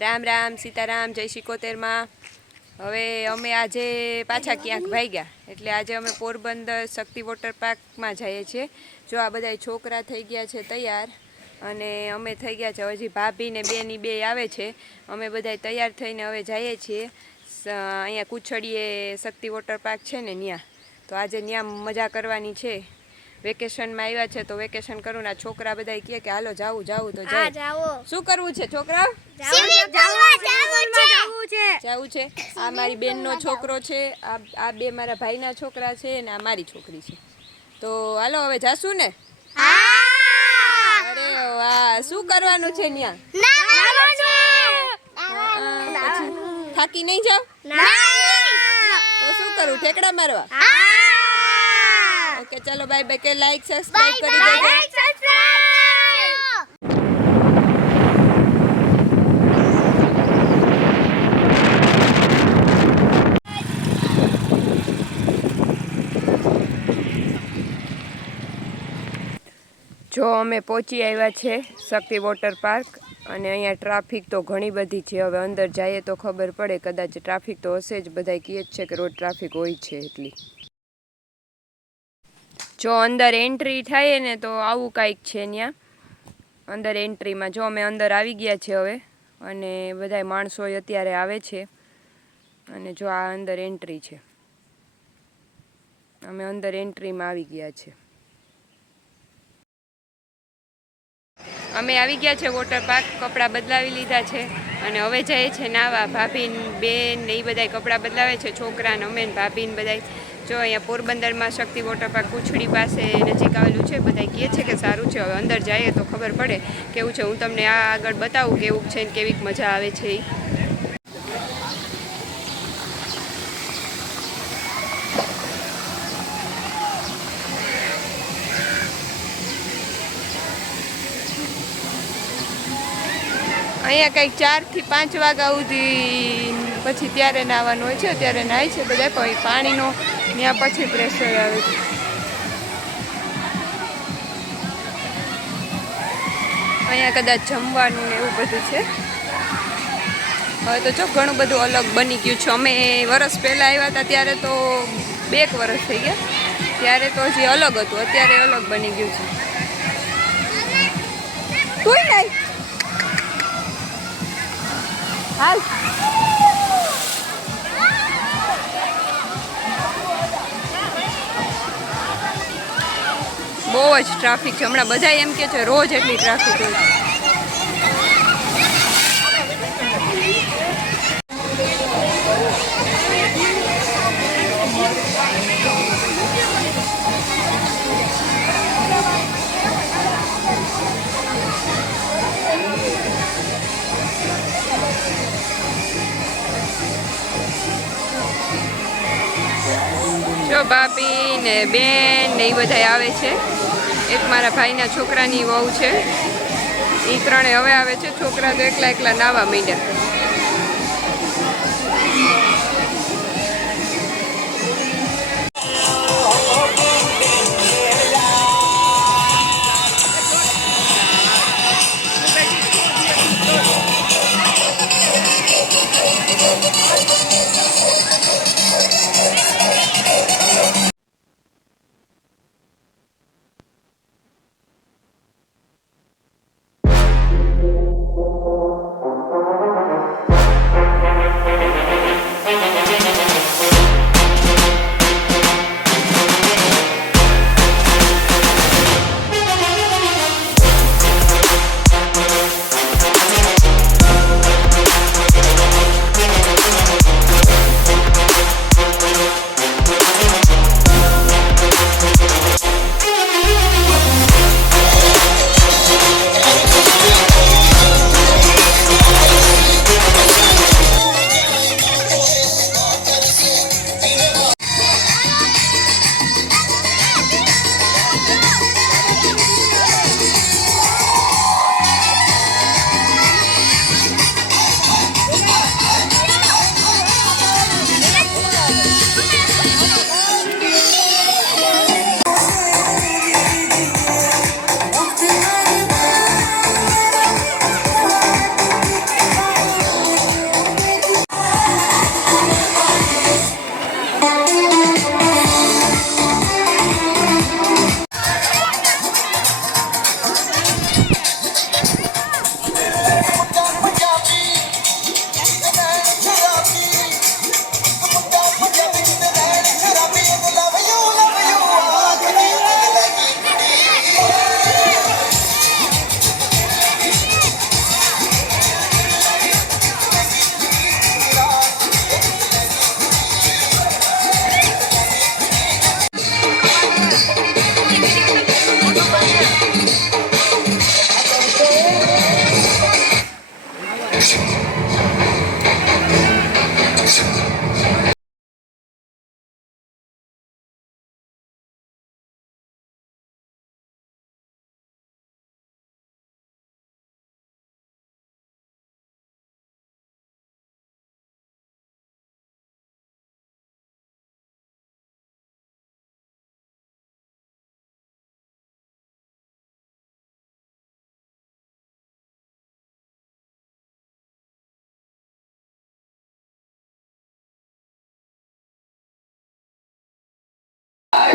રામ રામ સીતારામ જય શિકોતેરમાં। હવે અમે આજે પાછા ક્યાંક ભાગ્યા, એટલે આજે અમે પોરબંદર શક્તિ વોટર પાર્કમાં જઈએ છીએ। જો આ બધા છોકરા થઈ ગયા છે તૈયાર અને અમે થઈ ગયા છે, હજી ભાભી ને બેની બે આવે છે। અમે બધા તૈયાર થઈને હવે જઈએ છીએ અહીંયા કુછડીએ શક્તિ વોટર પાર્ક છે ને ત્યાં। તો આજે ત્યાં મજા કરવાની છે। વેકેશનમાં આવ્યા છે તો વેકેશન કરું ના છોકરા બધા કહે કે હાલો જાવું જાવું તો જાય। શું કરવું છે છોકરા? જાવું છે। આ મારી બેનનો છોકરો છે, આ બે મારા ભાઈના છોકરા છે અને આ મારી છોકરી છે। તો હાલો હવે જાશું ને? અરે વાહ, શું કરવાનું છે ત્યાં? પછી થાકી નહીં જાવ તો શું કરું, ઠેકડા મારવા? ઓકે ચલો બાય બાય, કે લાઈક સબસ્ક્રાઇબ કરી દેજો। જો અમે પહોંચી આવ્યા છે શક્તિ વોટર પાર્ક અને અહીંયા ટ્રાફિક તો ઘણી બધી છે। હવે અંદર જઈએ તો ખબર પડે, કદાચ ટ્રાફિક તો હશે જ, બધા કહે જ છે કે રોજ ટ્રાફિક હોય છે એટલી। જો અંદર એન્ટ્રી થાય ને તો આવું કાંઈક છે ત્યાં અંદર એન્ટ્રીમાં। જો અમે અંદર આવી ગયા છે હવે અને બધા માણસો અત્યારે આવે છે અને જો આ અંદર એન્ટ્રી છે, અમે અંદર એન્ટ્રીમાં આવી ગયા છે। અમે આવી ગયા છે વોટર પાર્ક, કપડાં બદલાવી લીધા છે અને હવે જઈએ છે નાવા। ભાભી બેન ને એ બધા કપડાં બદલાવે છે, છોકરા ને અમે ભાભી ને બધા। જો અહીંયા પોરબંદરમાં શક્તિ વોટર પાર્ક કુછડી પાસે નજીક આવેલું છે, બધા કહે છે કે સારું છે। હવે અંદર જઈએ તો ખબર પડે કેવું છે। હું તમને આ આગળ બતાવું કેવું છે ને કેવી મજા આવે છે એ। અહીંયા કંઈક 4 થી 5 વાગ્યા સુધી પછી ત્યારે નાહવાનું હોય છે, ત્યારે નાય છે બધા, પણ પાણીનો ત્યાં પછી પ્રેશર આવે છે। અહીંયા કદાચ જમવાનું ને એવું બધું છે। હવે તો જો ઘણું બધું અલગ બની ગયું છે। અમે વરસ પહેલાં આવ્યા હતા ત્યારે તો 2 વરસ થઈ ગયા, ત્યારે તો હજી અલગ હતું, અત્યારે અલગ બની ગયું છે। કોઈ નહીં હાલ, બહુ જ ટ્રાફિક છે હમણાં। બધા એમ કે છે રોજ એટલી ટ્રાફિક હોય છે। જો ભાભી ને બેન ને એ બધા આવે છે। એક મારા ભાઈના છોકરાની વહુ છે, એ ત્રણે હવે આવે છે। છોકરા તો એકલા એકલા નાવા માંડ્યા।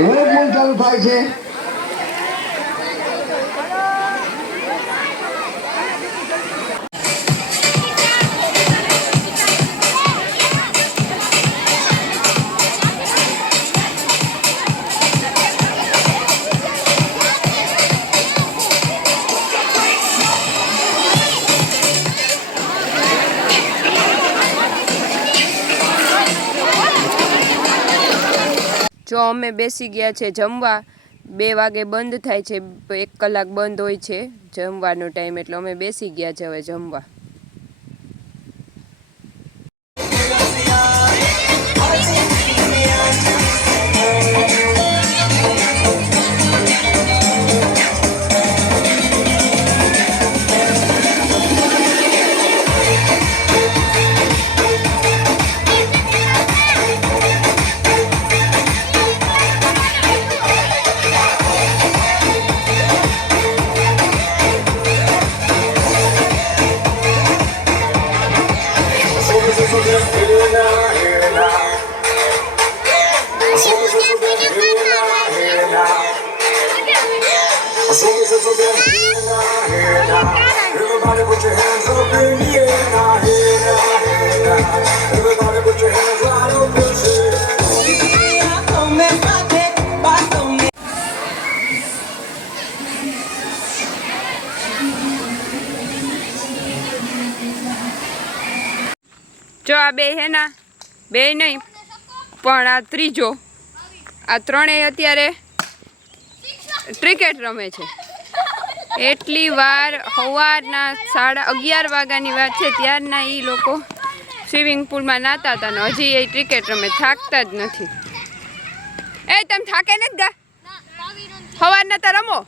વેલકમ ચાલુ થાય છે. જો અમે બેસી ગયા છે જમવા. 2 વાગે બંધ થાય છે, 1 કલાક બંધ હોય છે જમવાનો ટાઈમ, એટલે અમે બેસી ગયા છે હવે જમવા. Everybody put your hands up in the air now, everybody put your hands right up and say, જો આ 2 હે ના 2 નહીં પણ આ ત્રીજો, આ 3 અત્યારે ક્રિકેટ રમે છે. એટલી વાર સવારના 11:30 વાગ્યાની વાત છે, ત્યારના એ લોકો સ્વિમિંગ પુલમાં નાતા હતા ને હજી એ ક્રિકેટ રમે, થાકતા જ નથી. એ તમે થાકે નથી ગા? સવારના તો રમો.